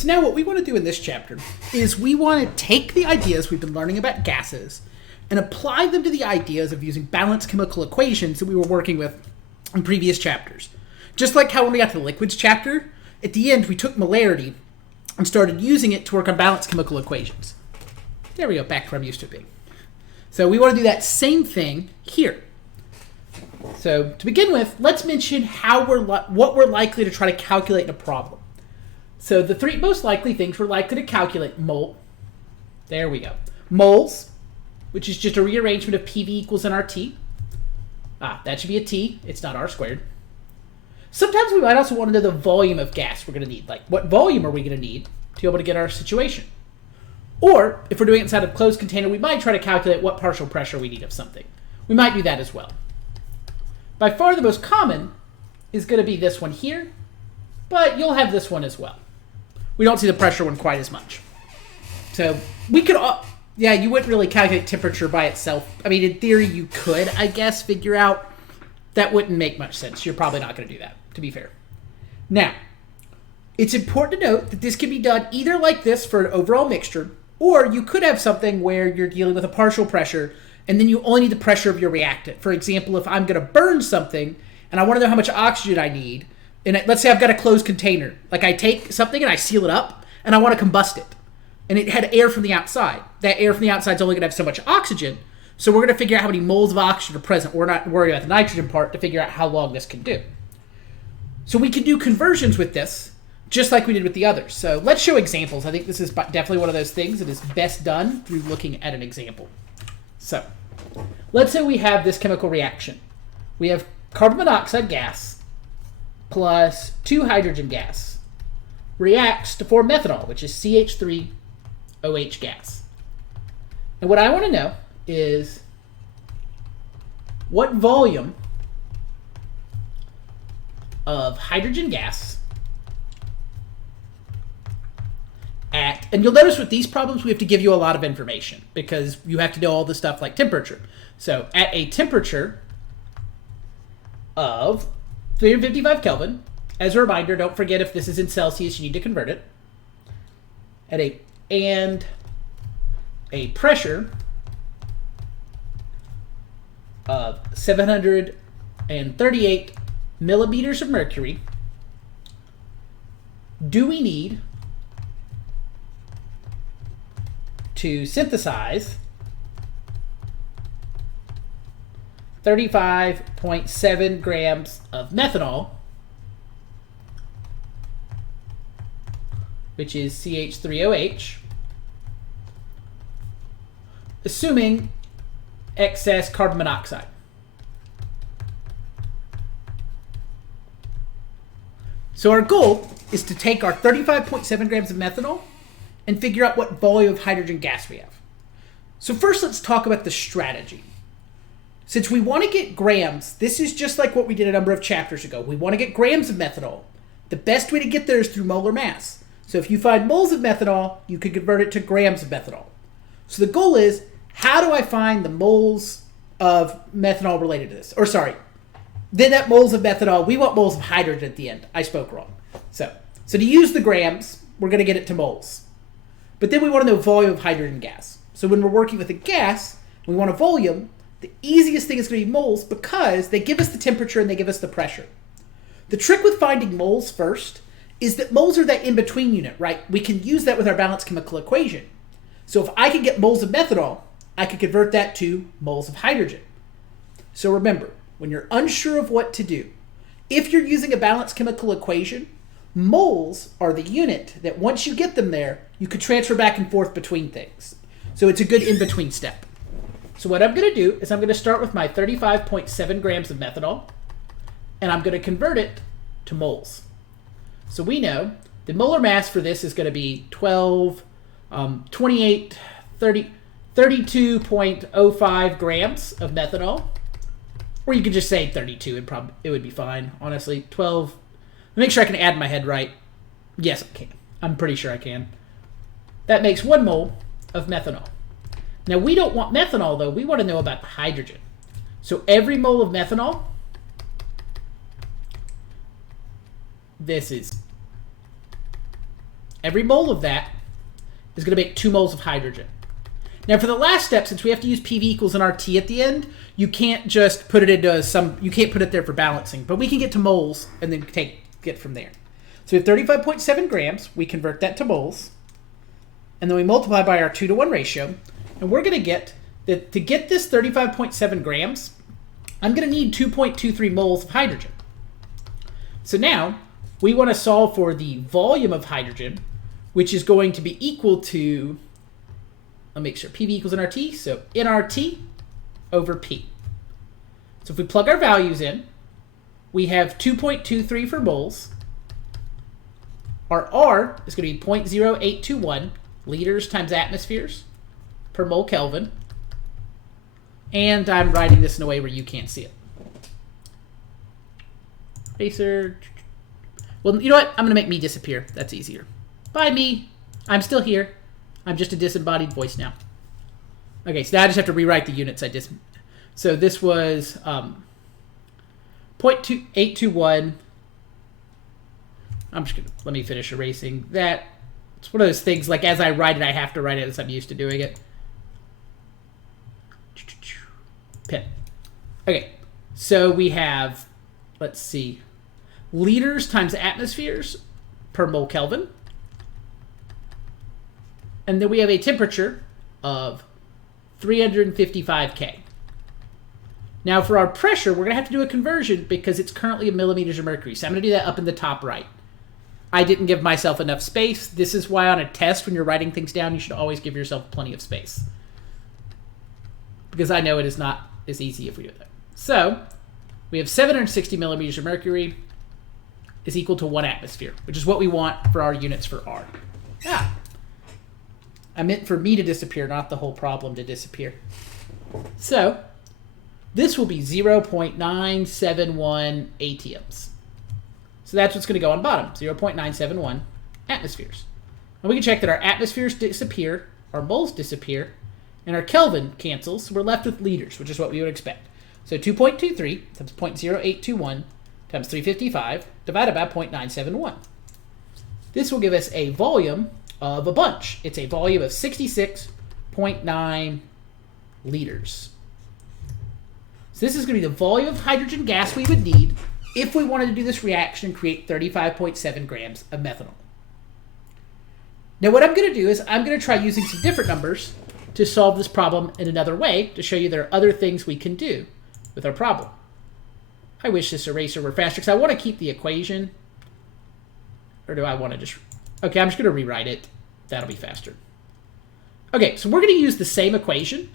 So now what we want to do in this chapter is we want to take the ideas we've been learning about gases and apply them to the ideas of using balanced chemical equations that we were working with in previous chapters. Just like how when we got to the liquids chapter, at the end we took molarity and started using it to work on balanced chemical equations. There we go, back to where I'm used to it being. So we want to do that same thing here. So to begin with, let's mention what we're likely to try to calculate in a problem. So the three most likely things we're likely to calculate: there we go, moles, which is just a rearrangement of PV equals nRT. That should be a T. It's not R squared. Sometimes we might also want to know the volume of gas we're going to need. Like, what volume are we going to need to be able to get our situation? Or, if we're doing it inside a closed container, we might try to calculate what partial pressure we need of something. We might do that as well. By far the most common is going to be this one here, but you'll have this one as well. We don't see the pressure one quite as much. So, we could... Yeah, you wouldn't really calculate temperature by itself. I mean, in theory, you could, I guess, figure out. That wouldn't make much sense. You're probably not going to do that, to be fair. Now, it's important to note that this can be done either like this for an overall mixture, or you could have something where you're dealing with a partial pressure, and then you only need the pressure of your reactant. For example, if I'm going to burn something, and I want to know how much oxygen I need, and let's say I've got a closed container. Like, I take something and I seal it up, and I want to combust it. And it had air from the outside. That air from the outside is only going to have so much oxygen. So we're going to figure out how many moles of oxygen are present. We're not worried about the nitrogen part to figure out how long this can do. So we can do conversions with this, just like we did with the others. So let's show examples. I think this is definitely one of those things that is best done through looking at an example. So let's say we have this chemical reaction. We have carbon monoxide gas plus 2 hydrogen gas reacts to form methanol, which is CH3OH gas. And what I want to know is what volume of hydrogen gas and you'll notice with these problems we have to give you a lot of information because you have to know all the stuff like temperature. So at a temperature of 355 Kelvin, as a reminder, don't forget if this is in Celsius, you need to convert it, and a pressure of 738 millimeters of mercury, do we need to synthesize 35.7 grams of methanol, which is CH3OH, assuming excess carbon monoxide. So our goal is to take our 35.7 grams of methanol and figure out what volume of hydrogen gas we have. So first let's talk about the strategy. Since we want to get grams, this is just like what we did a number of chapters ago. We want to get grams of methanol. The best way to get there is through molar mass. So if you find moles of methanol, you can convert it to grams of methanol. So the goal is, how do I find the moles of methanol related to this? Or sorry, then that moles of methanol, we want moles of hydrogen at the end. I spoke wrong. So to use the grams, we're going to get it to moles. But then we want to know volume of hydrogen gas. So when we're working with a gas, we want a volume. The easiest thing is going to be moles because they give us the temperature and they give us the pressure. The trick with finding moles first is that moles are that in-between unit, right? We can use that with our balanced chemical equation. So if I can get moles of methanol, I can convert that to moles of hydrogen. So remember, when you're unsure of what to do, if you're using a balanced chemical equation, moles are the unit that once you get them there, you could transfer back and forth between things. So it's a good in-between step. So what I'm going to do is I'm going to start with my 35.7 grams of methanol, and I'm going to convert it to moles. So we know the molar mass for this is going to be 32.05 grams of methanol. Or you could just say 32, it would be fine, honestly. 12, make sure I can add in my head right. Yes, I can. I'm pretty sure I can. That makes 1 mole of methanol. Now, we don't want methanol, though. We want to know about hydrogen. So every mole of methanol, this is Every mole of that is going to make 2 moles of hydrogen. Now, for the last step, since we have to use PV equals an RT at the end, you can't just put it into you can't put it there for balancing, but we can get to moles and then get from there. So we have 35.7 grams. We convert that to moles, and then we multiply by our 2-to-1 ratio, and we're going to get that to get this 35.7 grams, I'm going to need 2.23 moles of hydrogen. So now we want to solve for the volume of hydrogen, which is going to be equal to, I'll make sure PV equals nRT, so nRT over P. So if we plug our values in, we have 2.23 for moles. Our R is going to be 0.0821 liters times atmospheres per mole Kelvin. And I'm writing this in a way where you can't see it. Eraser. Well, you know what? I'm going to make me disappear. That's easier. Bye, me. I'm still here. I'm just a disembodied voice now. Okay, so now I just have to rewrite the units I just... So this was 0.2821. I'm just going to... Let me finish erasing that. It's one of those things, like, as I write it, I have to write it as I'm used to doing it. Pen. Okay, so we have, let's see, liters times atmospheres per mole Kelvin. And then we have a temperature of 355 K. Now for our pressure, we're going to have to do a conversion because it's currently in millimeters of mercury. So I'm going to do that up in the top right. I didn't give myself enough space. This is why on a test, when you're writing things down, you should always give yourself plenty of space. Because I know it is not as easy if we do that. So we have 760 millimeters of mercury is equal to 1 atmosphere, which is what we want for our units for R. Ah. I meant for me to disappear, not the whole problem to disappear. So this will be 0.971 atms. So that's what's going to go on bottom, 0.971 atmospheres. And we can check that our atmospheres disappear, our moles disappear, and our Kelvin cancels. So we're left with liters, which is what we would expect. So 2.23 times 0.0821 times 355 divided by 0.971. This will give us a volume of a bunch. It's a volume of 66.9 liters. So this is going to be the volume of hydrogen gas we would need if we wanted to do this reaction and create 35.7 grams of methanol. Now what I'm going to do is I'm going to try using some different numbers to solve this problem in another way to show you there are other things we can do with our problem. I wish this eraser were faster because I want to keep the equation. Or do I want to just... Okay, I'm just going to rewrite it. That'll be faster. Okay, so we're going to use the same equation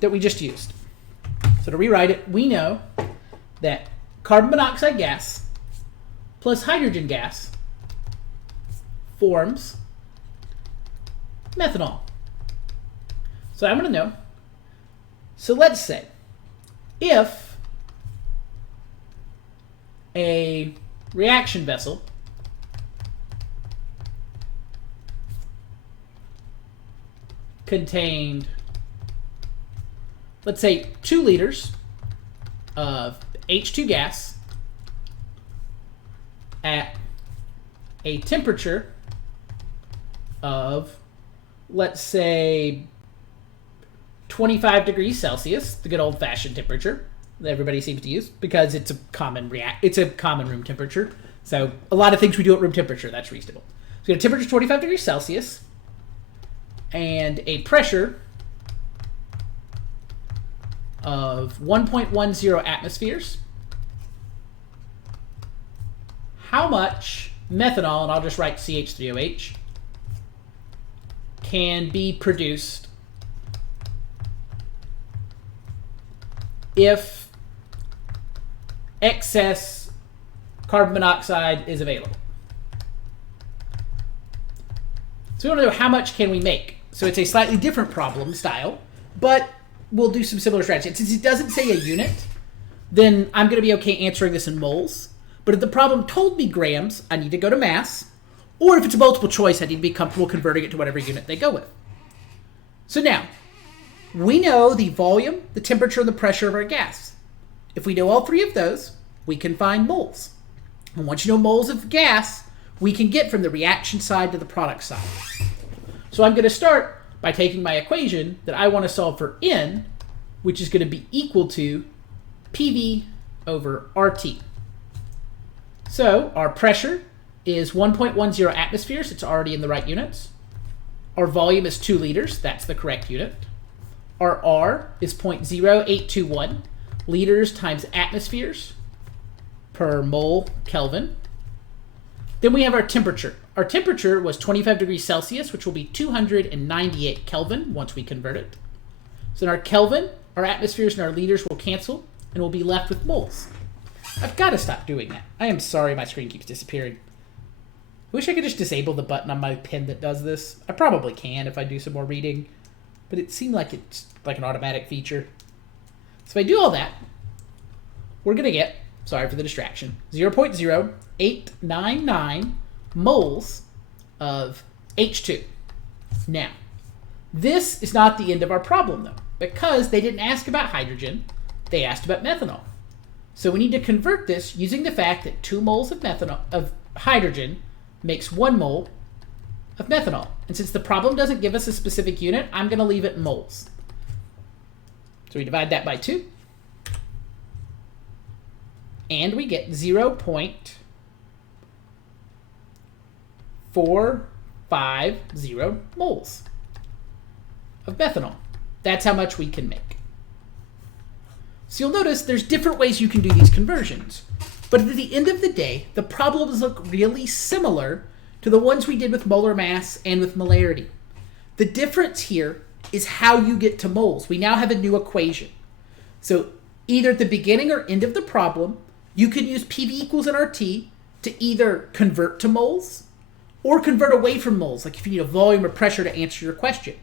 that we just used. So to rewrite it, we know that carbon monoxide gas plus hydrogen gas forms methanol. So I'm going to know. So let's say if a reaction vessel contained, let's say, 2 liters of H2 gas at a temperature of, let's say, 25 degrees Celsius, the good old-fashioned temperature that everybody seems to use because it's a common room temperature. So a lot of things we do at room temperature, that's reasonable. So we have a temperature of 25 degrees Celsius and a pressure of 1.10 atmospheres. How much methanol, and I'll just write CH3OH, can be produced if excess carbon monoxide is available? So we want to know how much can we make. So it's a slightly different problem style, but we'll do some similar strategy. And since it doesn't say a unit, then I'm going to be okay answering this in moles. But if the problem told me grams, I need to go to mass. Or if it's a multiple choice, I need to be comfortable converting it to whatever unit they go with. So now, we know the volume, the temperature, and the pressure of our gas. If we know all three of those, we can find moles. And once you know moles of gas, we can get from the reaction side to the product side. So I'm going to start by taking my equation that I want to solve for N, which is going to be equal to PV over RT. So our pressure is 1.10 atmospheres. It's already in the right units. Our volume is 2 liters. That's the correct unit. Our R is 0.0821 liters times atmospheres per mole Kelvin. Then we have our temperature. Our temperature was 25 degrees Celsius, which will be 298 Kelvin once we convert it. So in our Kelvin, our atmospheres and our liters will cancel, and we'll be left with moles. I've got to stop doing that. I am sorry my screen keeps disappearing. I wish I could just disable the button on my pen that does this. I probably can if I do some more reading, but it seemed like it's like an automatic feature. So if I do all that, we're going to get, sorry for the distraction, 0.0899 moles of H2. Now, this is not the end of our problem, though, because they didn't ask about hydrogen. They asked about methanol. So we need to convert this using the fact that 2 moles of hydrogen makes 1 mole of methanol. And since the problem doesn't give us a specific unit, I'm going to leave it in moles. So we divide that by 2. And we get 0.450 moles of methanol. That's how much we can make. So you'll notice there's different ways you can do these conversions. But at the end of the day, the problems look really similar to the ones we did with molar mass and with molarity. The difference here is how you get to moles. We now have a new equation. So either at the beginning or end of the problem, you can use PV equals nRT to either convert to moles or convert away from moles, like if you need a volume or pressure to answer your question.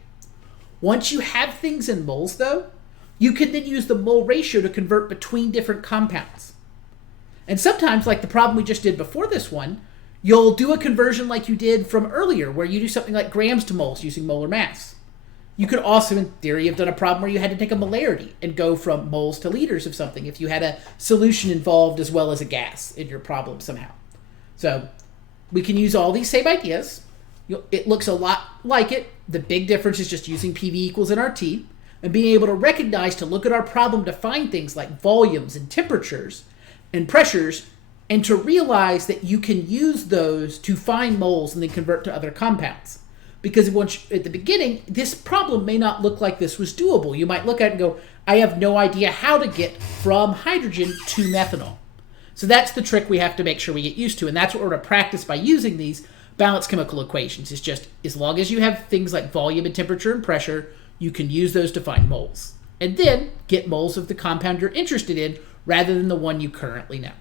Once you have things in moles, though, you can then use the mole ratio to convert between different compounds. And sometimes, like the problem we just did before this one, you'll do a conversion like you did from earlier, where you do something like grams to moles using molar mass. You could also, in theory, have done a problem where you had to take a molarity and go from moles to liters of something if you had a solution involved as well as a gas in your problem somehow. So we can use all these same ideas. It looks a lot like it. The big difference is just using PV equals nRT and being able to recognize to look at our problem to find things like volumes and temperatures and pressures, and to realize that you can use those to find moles and then convert to other compounds. Because at the beginning, this problem may not look like this was doable. You might look at it and go, I have no idea how to get from hydrogen to methanol. So that's the trick we have to make sure we get used to, and that's what we're going to practice by using these balanced chemical equations. It's just, as long as you have things like volume and temperature and pressure, you can use those to find moles. And then get moles of the compound you're interested in rather than the one you currently know.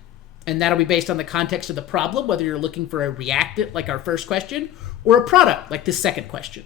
And that'll be based on the context of the problem, whether you're looking for a reactant like our first question, or a product like this second question.